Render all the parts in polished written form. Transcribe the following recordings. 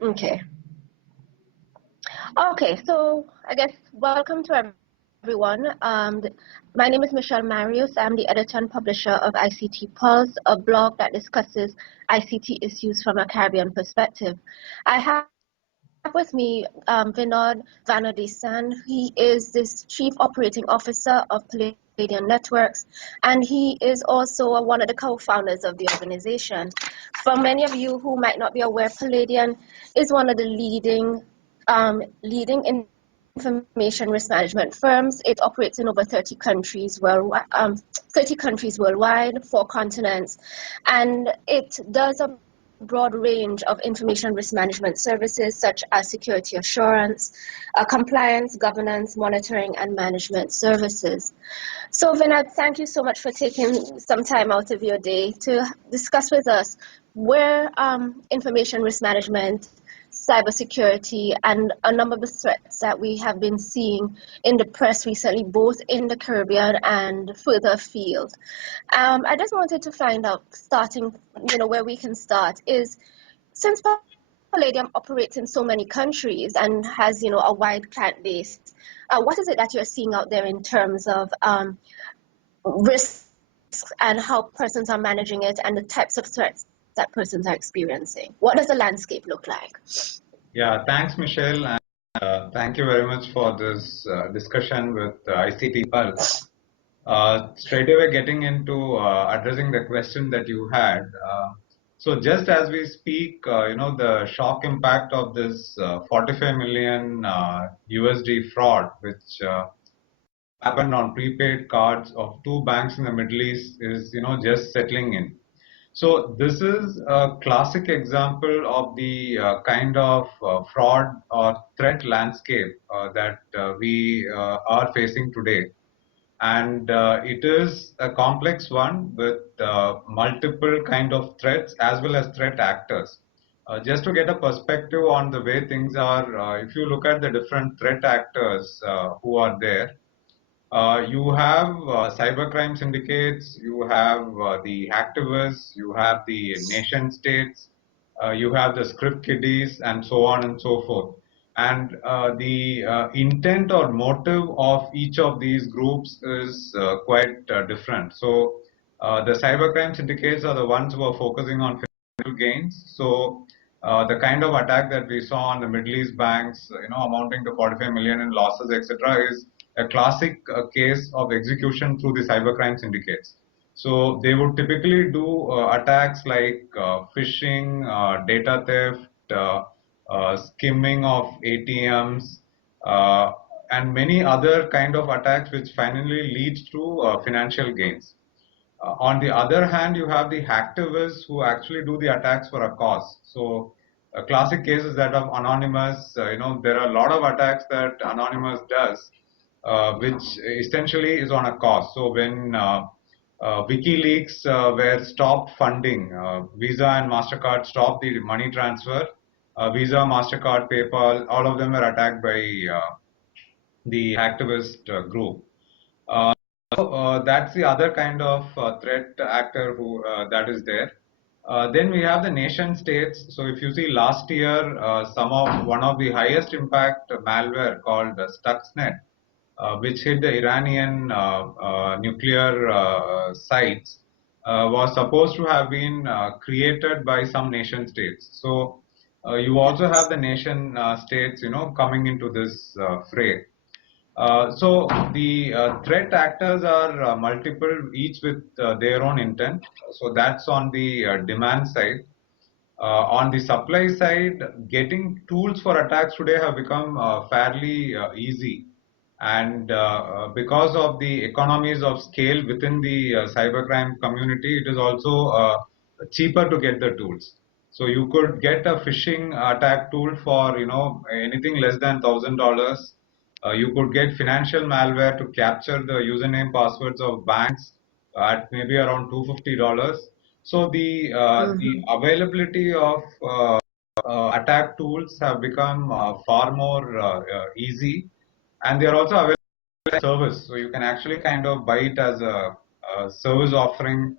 Okay. Okay, so I guess welcome to everyone. My name is Michele Marius. I'm the editor and publisher of ICT Pulse, a blog that discusses ICT issues from a Caribbean perspective. I have with me Vinod Vasadevan. He is this Chief Operating Officer of Paladion Networks, and he is also one of the co-founders of the organization. For many of you who might not be aware, Paladion is one of the leading information risk management firms. It operates in over 30 countries worldwide, 4 continents, and it does a broad range of information risk management services such as security assurance, compliance, governance, monitoring, and management services. So Vinod, thank you so much for taking some time out of your day to discuss with us where information risk management, cybersecurity, and a number of the threats that we have been seeing in the press recently, both in the Caribbean and further afield. I just wanted to find out, starting, where we can start is, since Palladium operates in so many countries and has, a wide client base, what is it that you're seeing out there in terms of risks and how persons are managing it and the types of threats that persons are experiencing? What does the landscape look like? Yeah, thanks, Michelle, and thank you very much for this discussion with ICT Pulse. Straight away getting into addressing the question that you had. So just as we speak, the shock impact of this 45 million USD fraud, which happened on prepaid cards of 2 banks in the Middle East is, just settling in. So this is a classic example of the kind of fraud or threat landscape that we are facing today. And it is a complex one with multiple kind of threats as well as threat actors. Just to get a perspective on the way things are, if you look at the different threat actors who are there, you have cybercrime syndicates, you have the hacktivists, you have the nation states, you have the script kiddies, and so on and so forth. And the intent or motive of each of these groups is quite different. So the cybercrime syndicates are the ones who are focusing on financial gains. So the kind of attack that we saw on the Middle East banks, amounting to 45 million in losses, etc., is a classic case of execution through the cybercrime syndicates. So they would typically do attacks like phishing, data theft, skimming of ATMs, and many other kind of attacks which finally leads to financial gains. On the other hand, you have the hacktivists who actually do the attacks for a cause. So classic cases that of Anonymous, there are a lot of attacks that Anonymous does, which essentially is on a cause. So when WikiLeaks were stopped funding, Visa and MasterCard stopped the money transfer, Visa, MasterCard, PayPal, all of them were attacked by the hacktivist group. That's the other kind of threat actor who that is there. Then we have the nation states. So if you see last year, one of the highest impact malware called Stuxnet, which hit the Iranian nuclear sites, was supposed to have been created by some nation states. So you also have the nation states, coming into this fray. So the threat actors are multiple, each with their own intent. So that's on the demand side. On the supply side, getting tools for attacks today have become fairly easy. And because of the economies of scale within the cybercrime community, it is also cheaper to get the tools. So you could get a phishing attack tool for anything less than $1,000. You could get financial malware to capture the username passwords of banks at maybe around $250. So the availability of attack tools have become far more easy, and they are also available as service. So you can actually kind of buy it as a service offering,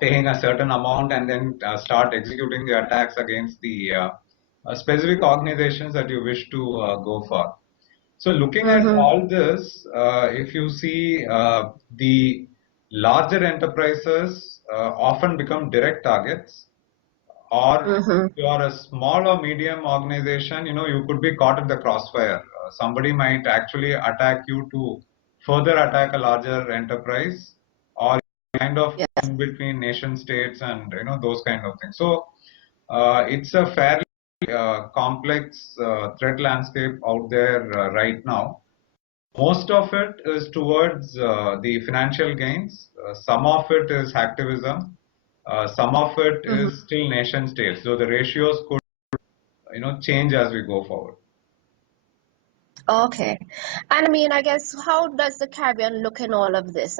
paying a certain amount, and then start executing the attacks against the specific organizations that you wish to go for. So looking at Mm-hmm. all this, if you see the larger enterprises often become direct targets, or if Mm-hmm. you are a small or medium organization, you could be caught in the crossfire. Somebody might actually attack you to further attack a larger enterprise, or kind of Yes. in between nation states and those kind of things. So it's a fairly complex threat landscape out there right now. Most of it is towards the financial gains. Some of it is hacktivism. Some of it Mm-hmm. is still nation states. So the ratios could, change as we go forward. Okay. And I mean, I guess, how does the Caribbean look in all of this?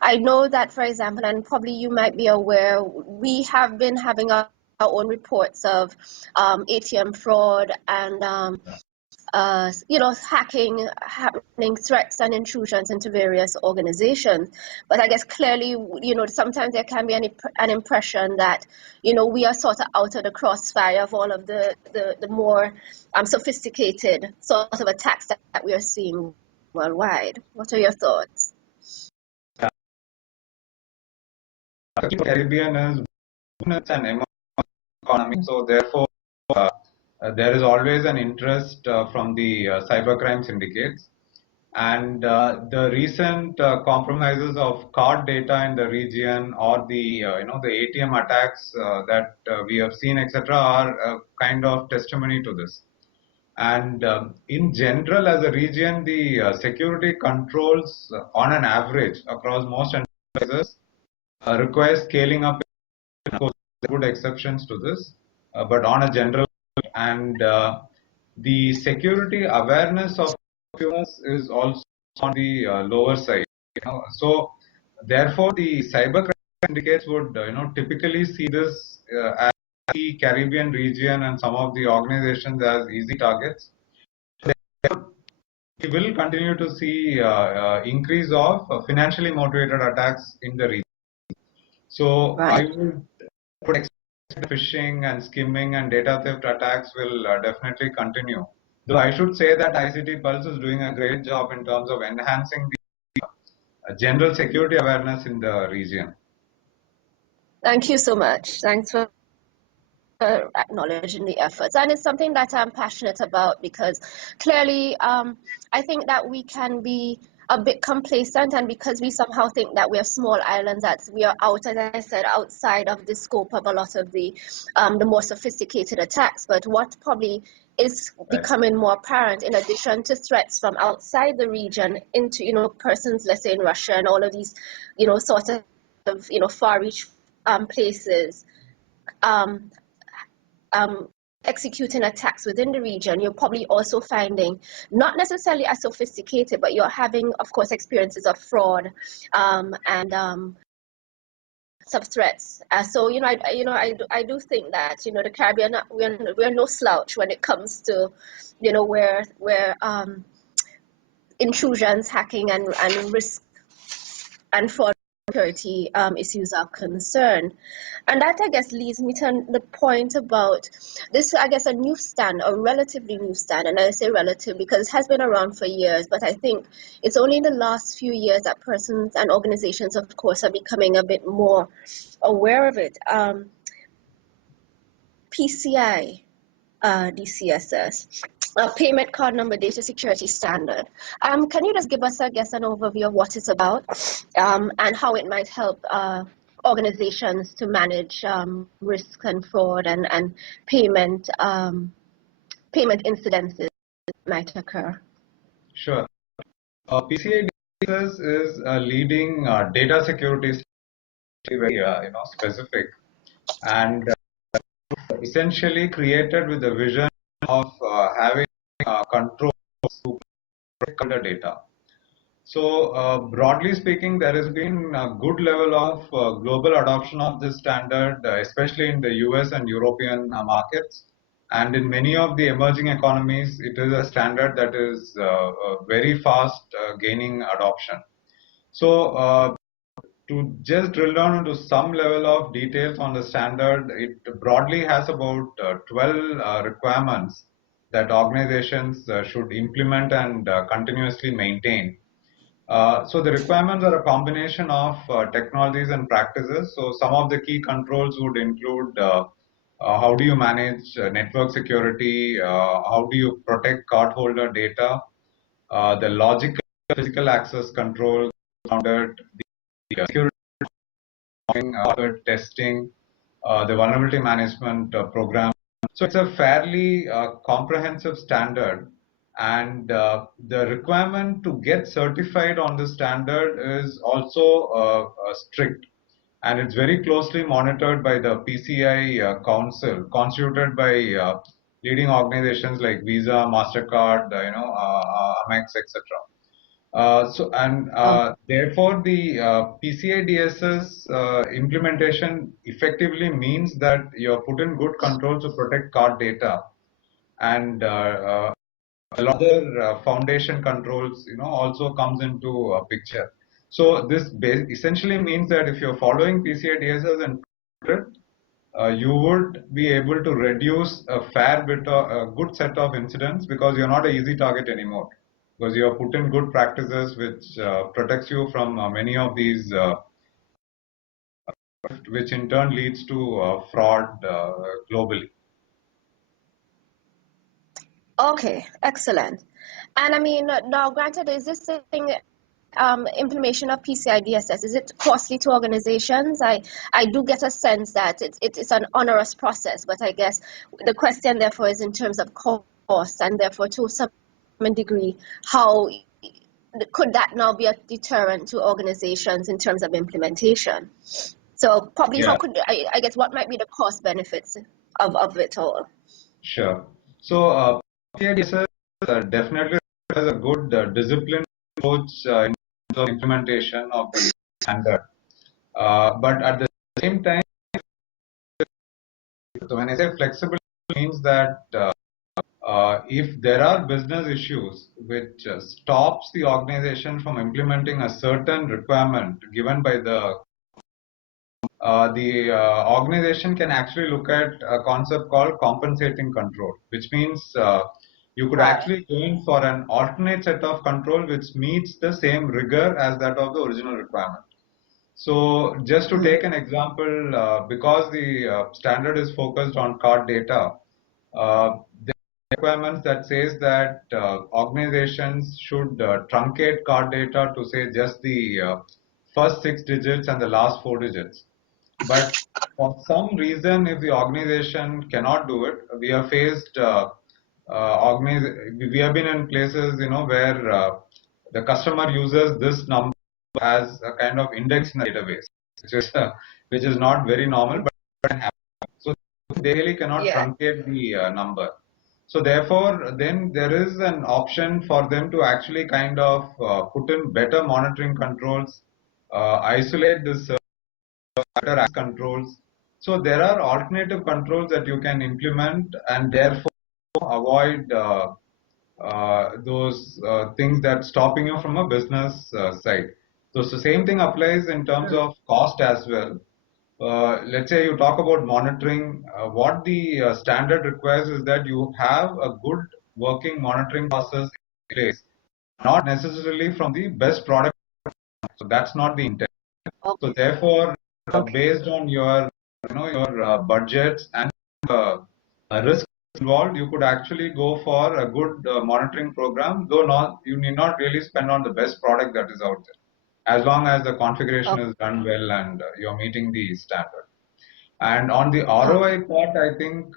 I know that, for example, and probably you might be aware, we have been having our own reports of ATM fraud and hacking, happening, threats and intrusions into various organizations. But I guess clearly, sometimes there can be an impression that, we are sort of out of the crossfire of all of the more sophisticated sort of attacks that we are seeing worldwide. What are your thoughts? The Caribbean is an emerging economy, so therefore there is always an interest from the cybercrime syndicates. And the recent compromises of card data in the region, or the the ATM attacks that we have seen, etc., are kind of testimony to this. And in general, as a region, the security controls on an average across most enterprises require scaling up. Of course, there are good exceptions to this, but on a general, and the security awareness of consumers is also on the lower side. So therefore, the cybercrime syndicates would typically see this as the Caribbean region and some of the organizations as easy targets. We will continue to see increase of financially motivated attacks in the region. So I Right. would expect phishing and skimming and data theft attacks will definitely continue. Though I should say that ICT Pulse is doing a great job in terms of enhancing the general security awareness in the region. Thank you so much. Thanks for acknowledging the efforts, and it's something that I'm passionate about, because clearly I think that we can be a bit complacent, and because we somehow think that we are small islands, that we are out, as I said, outside of the scope of a lot of the more sophisticated attacks. But what probably is Right. becoming more apparent, in addition to threats from outside the region into persons, let's say in Russia and all of these sort of far reach places, um, executing attacks within the region, you're probably also finding not necessarily as sophisticated, but you're having, of course, experiences of fraud and sub threats. So I do think that the Caribbean, we're no slouch when it comes to where intrusions, hacking, and risk and fraud security issues are concerned. And that, I guess, leads me to the point about this, I guess, a new stand, a relatively new stand. And I say relative because it has been around for years, but I think it's only in the last few years that persons and organizations, of course, are becoming a bit more aware of it. PCI DSS, payment card number data security standard. Can you just give us, I guess, an overview of what it's about and how it might help organizations to manage risk and fraud and payment incidences that might occur? Sure. PCI DSS is a leading data security very specific, and essentially created with the vision of having control to protect the data. So broadly speaking, there has been a good level of global adoption of this standard, especially in the US and European markets. And in many of the emerging economies, it is a standard that is very fast gaining adoption. So to just drill down into some level of details on the standard, it broadly has about 12 requirements that organizations should implement and continuously maintain. So the requirements are a combination of technologies and practices. So some of the key controls would include how do you manage network security, how do you protect cardholder data, the logical physical access control around it, the security testing, the vulnerability management program. So it's a fairly comprehensive standard, and the requirement to get certified on the standard is also strict, and it's very closely monitored by the PCI Council, constituted by leading organizations like Visa, Mastercard, Amex, etc. Therefore, the PCI DSS implementation effectively means that you're put in good controls to protect card data, and a lot of other foundation controls, also comes into picture. So this essentially means that if you're following PCI DSS and you would be able to reduce a fair bit of a good set of incidents, because you're not an easy target anymore, because you have put in good practices which protects you from many of these which in turn leads to fraud globally. Okay, excellent. And I mean, now granted, is this thing implementation of PCI DSS, is it costly to organizations? I do get a sense that it's an onerous process, but I guess the question therefore is in terms of cost, and therefore to some degree, how could that now be a deterrent to organizations in terms of implementation? So probably Yeah. how could, I guess, what might be the cost benefits of it all? Sure. So PCI DSS definitely has a good discipline approach in terms of implementation of the standard. But at the same time, so when I say flexible, it means that if there are business issues which stops the organization from implementing a certain requirement given by the organization can actually look at a concept called compensating control, which means you could actually go in for an alternate set of control which meets the same rigor as that of the original requirement. So just to take an example, because the standard is focused on card data, there are requirements that says that organizations should truncate card data to say just the first 6 digits and the last 4 digits. But for some reason, if the organization cannot do it, we have faced we have been in places, where the customer uses this number as a kind of index in the database, which is not very normal, but it can happen. So they really cannot truncate the number. So therefore, then there is an option for them to actually kind of put in better monitoring controls, isolate this better access controls. So there are alternative controls that you can implement, and therefore avoid those things that stopping you from a business side. So the same thing applies in terms of cost as well. Let's say you talk about monitoring, what the standard requires is that you have a good working monitoring process in place, not necessarily from the best product. So that's not the intent. So therefore, based on your, your budgets and risk involved, you could actually go for a good monitoring program, though not, you need not really spend on the best product that is out there, as long as the configuration is done well and you're meeting the standard. And on the ROI part, I think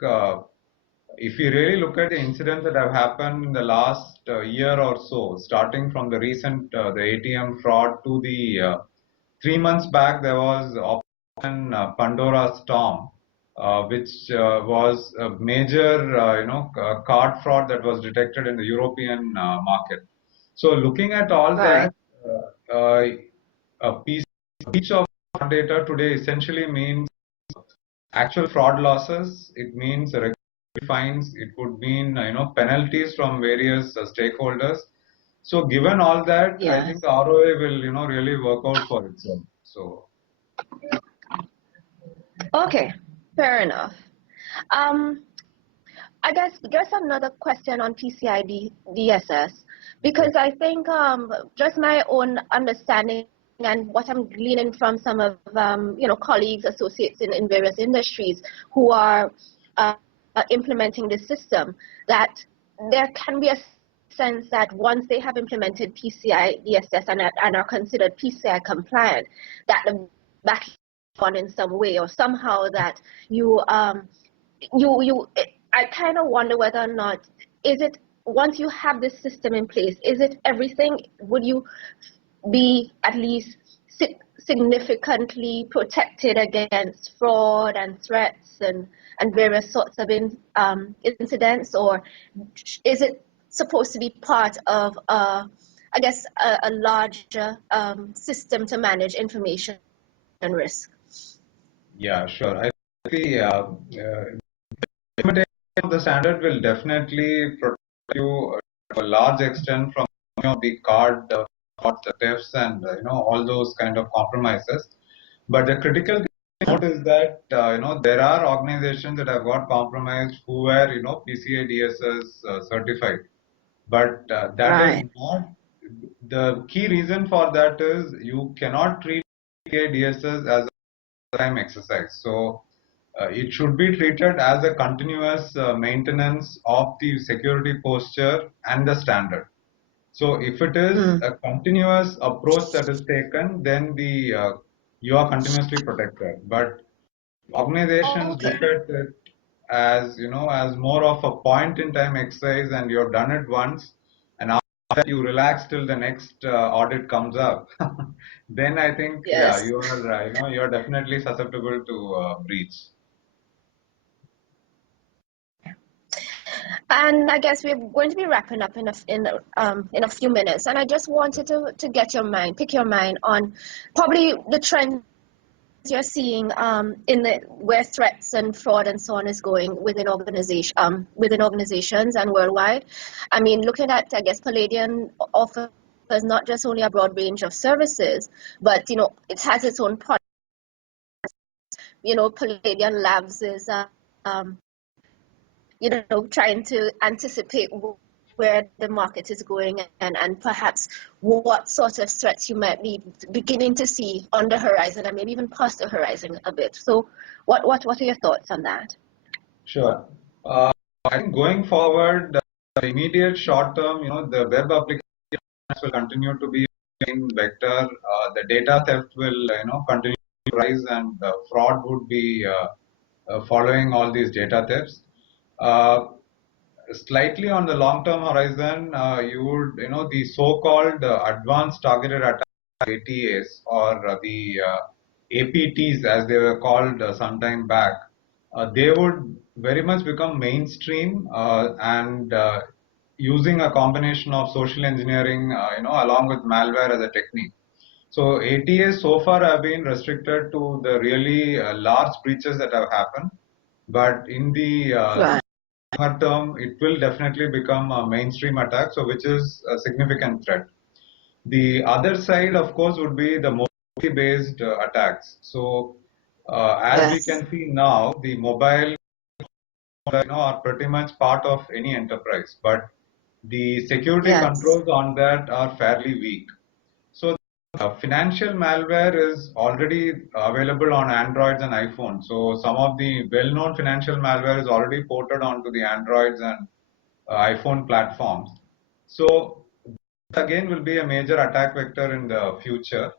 if you really look at the incidents that have happened in the last year or so, starting from the recent the ATM fraud to the 3 months back, there was Operation Pandora Storm, which was a major card fraud that was detected in the European market. So looking at all that, a piece each of data today essentially means actual fraud losses. It means fines. It could mean penalties from various stakeholders. So given all that, I think the ROA will really work out for itself. So, Okay, fair enough. Um, I guess just another question on PCI DSS, because I think just my own understanding and what I'm gleaning from some of colleagues, associates in various industries who are implementing this system, that there can be a sense that once they have implemented PCI DSS and are considered PCI compliant, that the back on in some way or somehow that you I kind of wonder whether or not, is it, once you have this system in place, is it everything? Would you be at least significantly protected against fraud and threats and various sorts of incidents, or is it supposed to be part of I guess a larger system to manage information and risk? yeah, sure. I think implementation of the standard will definitely protect you to a large extent from the card fraud, the thefts, and all those kind of compromises. But the critical thing to note is that there are organizations that have got compromised who were PCI DSS certified, but that is Right. not the key reason for that. Is you cannot treat PCI DSS as a time exercise. So it should be treated as a continuous maintenance of the security posture and the standard. So if it is a continuous approach that is taken, then you are continuously protected. But organizations look Okay. at it as as more of a point in time exercise, and you have done it once, and after that you relax till the next audit comes up. Then I think, yeah, Yes. you are you're definitely susceptible to breach. And I guess we're going to be wrapping up in a few minutes. And I just wanted to get your mind, pick your mind on probably the trends you're seeing in the where threats and fraud and so on is going within organizations and worldwide. I mean, looking at, I guess, Paladion offers not just only a broad range of services, but it has its own product. Palladion Labs is um, trying to anticipate where the market is going and perhaps what sort of threats you might be beginning to see on the horizon and maybe even past the horizon a bit. So what are your thoughts on that? Sure. I think going forward, the immediate short term, the web applications will continue to be in vector. The data theft will, continue to rise, and fraud would be following all these data thefts. Uh, Slightly on the long term horizon, you would, the so-called advanced targeted attack, ATAs, or the APTs as they were called some time back, they would very much become mainstream, and using a combination of social engineering, along with malware as a technique. So ATAs so far have been restricted to the really large breaches that have happened, but in the Right. longer term, it will definitely become a mainstream attack, so which is a significant threat. The other side, of course, would be the mobility-based attacks. So, as we Yes. can see now, the mobile, are pretty much part of any enterprise, but the security Yes. controls on that are fairly weak. So, financial malware is already available on Androids and iPhones. So, some of the well-known financial malware is already ported onto the Androids and iPhone platforms. So, again will be a major attack vector in the future.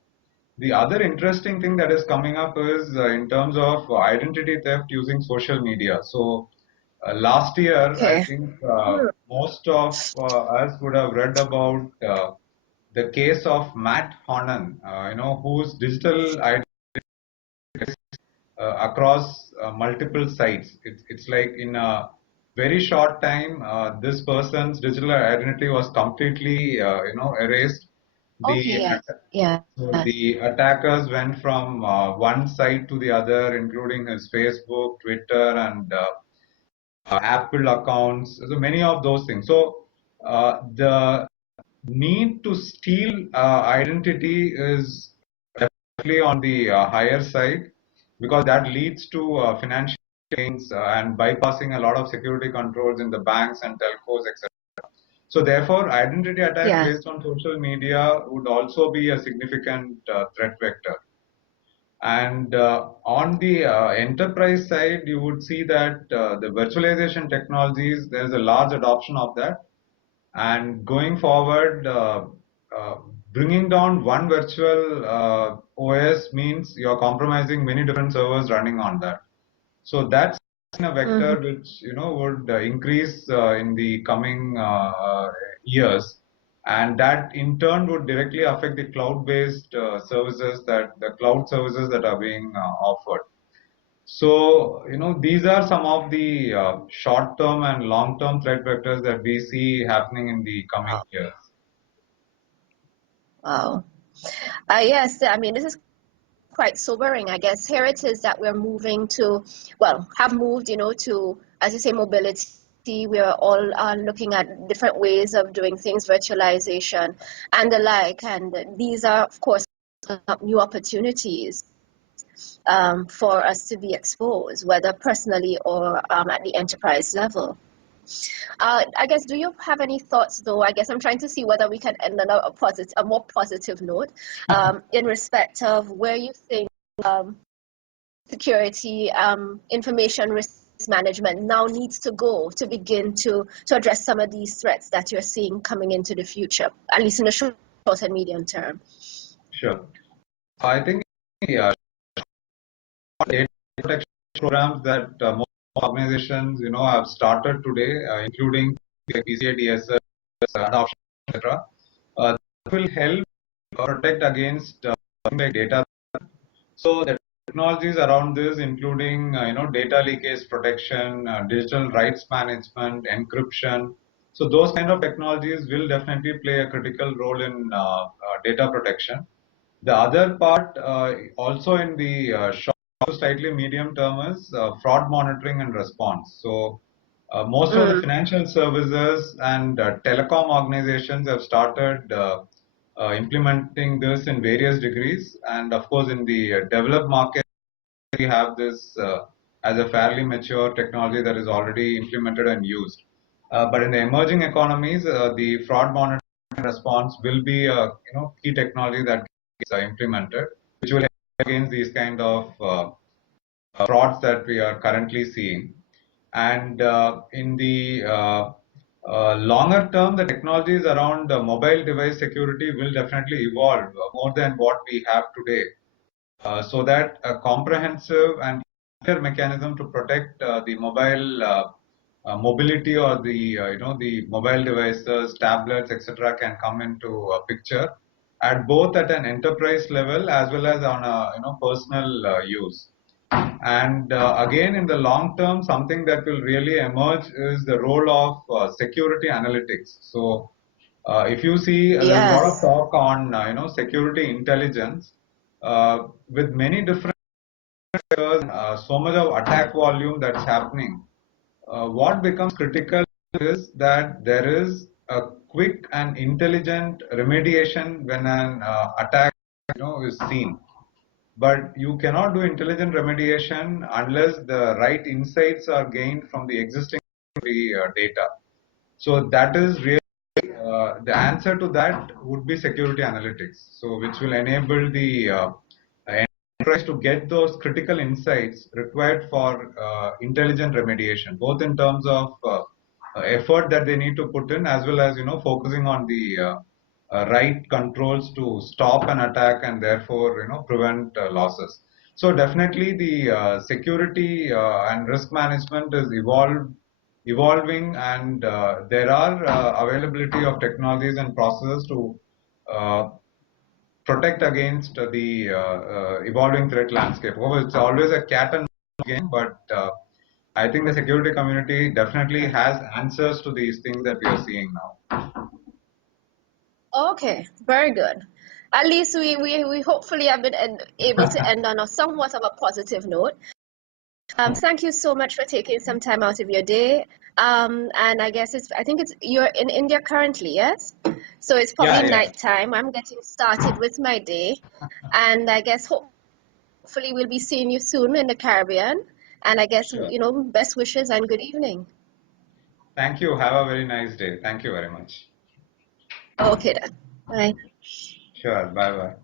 The other interesting thing that is coming up is in terms of identity theft using social media. So last year, I Okay. think most of us would have read about the case of Matt Honan, whose digital identity across multiple sites. It's like in a very short time, this person's digital identity was completely, erased. Okay. The Yes. Yeah. so the attackers went from one site to the other, including his Facebook, Twitter, and Apple accounts. So many of those things. So the need to steal identity is on the higher side, because that leads to financial gains and bypassing a lot of security controls in the banks and telcos, etc. So therefore, identity attacks Yeah. based on social media would also be a significant threat vector. And on the enterprise side, you would see that the virtualization technologies, there's a large adoption of that. And going forward, uh, bringing down one virtual OS means you're compromising many different servers running on that. So that's a vector which would increase in the coming years, and that in turn would directly affect the cloud-based services, that the cloud services that are being offered. So these are some of the short-term and long-term threat vectors that we see happening in the coming years. Wow. Yes, I mean, this is quite sobering, I guess. Here it is that we're moving to, well, have moved, to, as you say, mobility. We are all looking at different ways of doing things, virtualization and the like. And these are, of course, new opportunities for us to be exposed, whether personally or at the enterprise level. I guess, do you have any thoughts, though? I guess I'm trying to see whether we can end on a more positive note in respect of where you think security, information risk management now needs to go to begin to address some of these threats that you're seeing coming into the future, at least in the short and medium term. Sure. I think the data protection programs that most organizations, have started today, including the PCI DSS adoption, etc., that will help protect against like data. So the technologies around this, including data leakage protection, digital rights management, encryption. So those kind of technologies will definitely play a critical role in data protection. The other part, also in the short to slightly medium term, is fraud monitoring and response. So most of the financial services and telecom organizations have started implementing this in various degrees, and of course in the developed market we have this as a fairly mature technology that is already implemented and used. But in the emerging economies, the fraud monitoring response will be a key technology that gets implemented, which will help against these kind of frauds that we are currently seeing. And in the longer term, the technologies around mobile device security will definitely evolve more than what we have today, so that a comprehensive and clear mechanism to protect the mobile mobility, or the the mobile devices, tablets, etc., can come into a picture at both at an enterprise level as well as on a personal use. And again, in the long term, something that will really emerge is the role of security analytics. So if you see, there's a lot of Yes. talk on security intelligence with many different so much of attack volume that's happening. What becomes critical is that there is a quick and intelligent remediation when an attack is seen. But you cannot do intelligent remediation unless the right insights are gained from the existing data. So that is really the answer to that would be security analytics. So which will enable the enterprise to get those critical insights required for intelligent remediation, both in terms of effort that they need to put in, as well as focusing on the right controls to stop an attack and therefore prevent losses. So definitely the security and risk management is evolving, and there are availability of technologies and processes to uh, protect against the evolving threat landscape. Oh, it's always a cat and mouse game, but I think the security community definitely has answers to these things that we are seeing now. Okay, very good. At least we hopefully have been able to end on a somewhat of a positive note. Thank you so much for taking some time out of your day And I think you're in India currently, yes? So it's Yeah, probably yeah, nighttime. I'm getting started with my day, and I guess hopefully we'll be seeing you soon in the Caribbean. And I guess, sure. best wishes and good evening. Thank you. Have a very nice day. Thank you very much. Okay then. Bye. Sure. Bye bye.